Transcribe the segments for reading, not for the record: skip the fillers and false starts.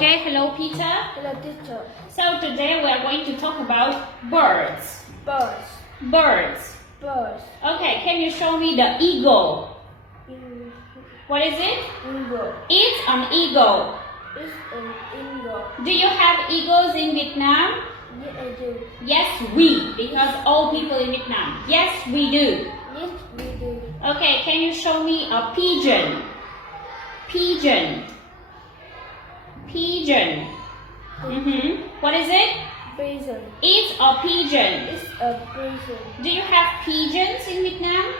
Okay, hello Peter. Hello teacher. So today we are going to talk about birds. Birds. Birds. Birds. Okay, can you show me the eagle? What is it? Eagle. It's an eagle. It's an eagle. Do you have eagles in Vietnam? Yes, I do. Yes, we, because all people in Vietnam. Yes, we do. Yes, we do. Okay, can you show me a pigeon? Pigeon. Pigeon. What is it? Pigeon. It's a pigeon. It's a pigeon. Do you have pigeons in Vietnam?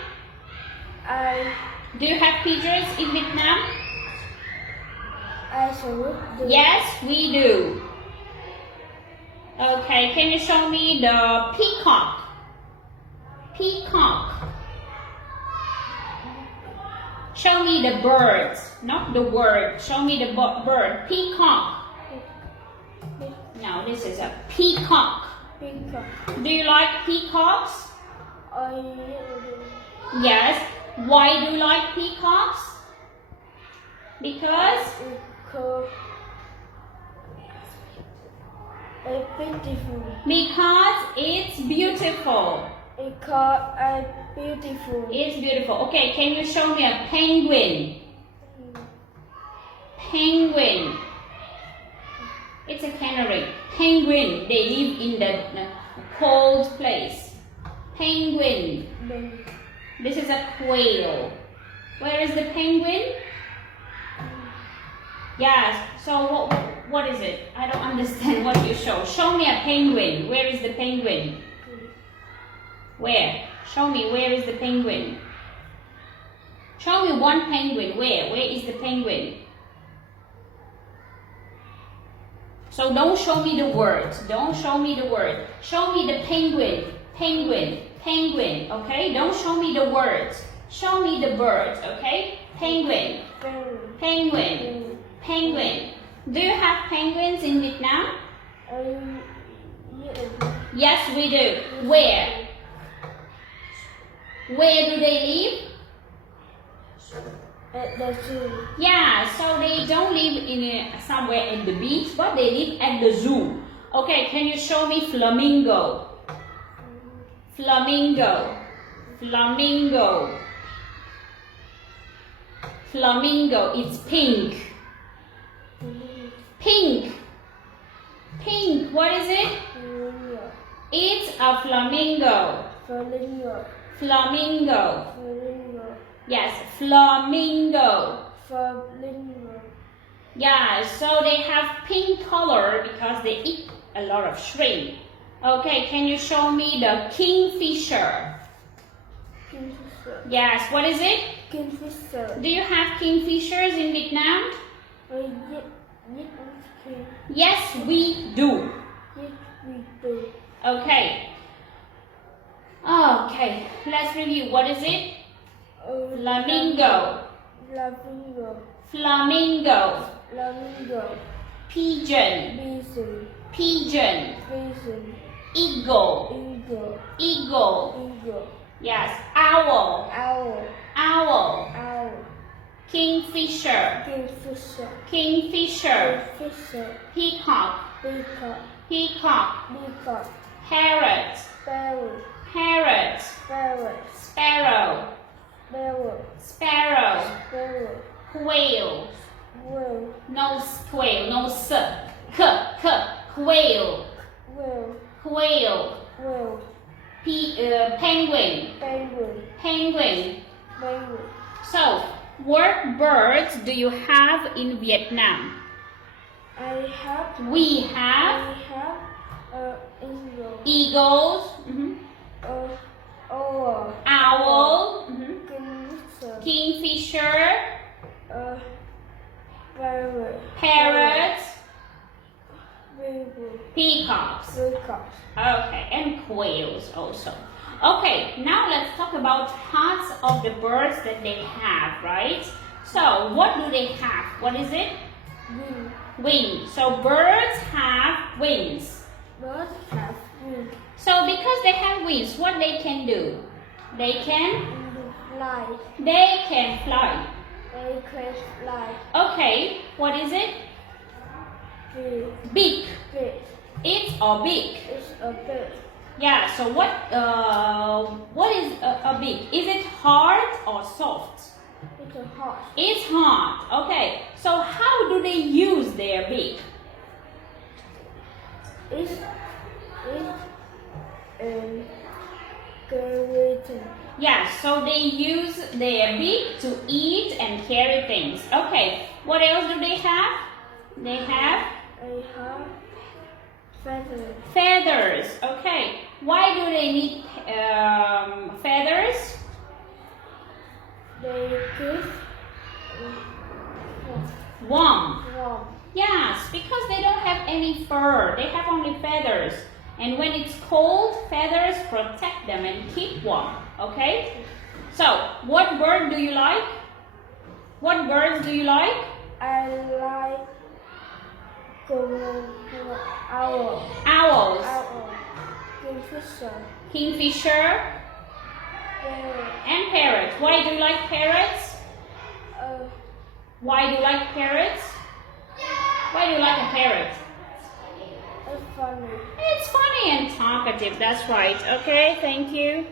Do you have pigeons in Vietnam? I salute do. Yes, we do. Okay, can you show me the peacock? Peacock. Show me the birds, not the word. Show me the bird. Peacock. No, this is a peacock. Peacock. Do you like peacocks? I do. Yes. Why do you like peacocks? Because it's beautiful. Because it's beautiful. Because it's beautiful. It's beautiful. Okay, can you show me a penguin? Penguin. It's a canary. Penguin. They live in the cold place. Penguin. This is a quail. Where is the penguin? Yes. So what is it? I don't understand what you show. Show me a penguin. Where is the penguin? Where? Show me where is the penguin. Show me one penguin. Where? Where is the penguin? So don't show me the words. Don't show me the word. Show me the penguin. Penguin. Penguin. Okay? Don't show me the words. Show me the birds. Okay? Penguin. Penguin. Penguin. Do you have penguins in Vietnam? Yes, we do. Where? Where do they live? At the zoo. Yeah, so they don't live in somewhere in the beach, but they live at the zoo. Okay, can you show me flamingo? Flamingo. Flamingo. Flamingo. It's pink. Pink. Pink. What is it? It's a flamingo. Flamingo. Flamingo. Flamingo. Yes, flamingo. Flamingo. Yeah, so they have pink color because they eat a lot of shrimp. Okay, can you show me the kingfisher? Kingfisher. Yes, what is it? Kingfisher. Do you have kingfishers in Vietnam? Yes, we do. Yes, we do. Okay. Okay, let's review. What is it? Flamingo. Flamingo. Flamingo. Flamingo. Pigeon. Pigeon. Pigeon. Pigeon. Eagle. Eagle. Eagle. Eagle. Yes, owl. Owl. Owl. Owl. Kingfisher. Kingfisher. Kingfisher. Kingfisher. Peacock. Peacock. Peacock. Peacock. Parrot. Parrot. Parrot. Parrot. Sparrow. Parrot. Sparrow. Parrot. Quail. Whale. No quail. No s. Quail. Whale. Quail. Whale. Penguin. Penguin. Penguin. Penguin. So, what birds do you have in Vietnam? We have eagle. eagles, owl, kingfisher, parrots, peacocks. Okay, and quails also. Okay, now let's talk about parts of the birds that they have, right? So, what do they have? What is it? Wings. So, birds have wings. Birds have wings. So, because they have wings, what they can do? They can fly. They can fly. They can fly. Okay, what is it? Big. Beak. Big. It's a beak. It's a big. Yeah, so what is a beak? Is it hard or soft? It's a horse. It's hard. Okay, so how do they use their beak? It's gelatin. Yeah, so they use their beak to eat and carry things. Okay, what else do they have? They have I have feathers. feathers. Okay, why do they need feathers? They give Warm. warm. Yes, because they don't have any fur. They have only feathers. And when it's cold, feathers protect them and keep warm. Okay? So, what bird do you like? What birds do you like? I like owl. Owls. Owl. Kingfisher. Kingfisher Parrot. and parrots. Why do you like parrots? Why do you like parrots? Why do you like a parrot? It's funny. It's funny and talkative. That's right. Okay, thank you.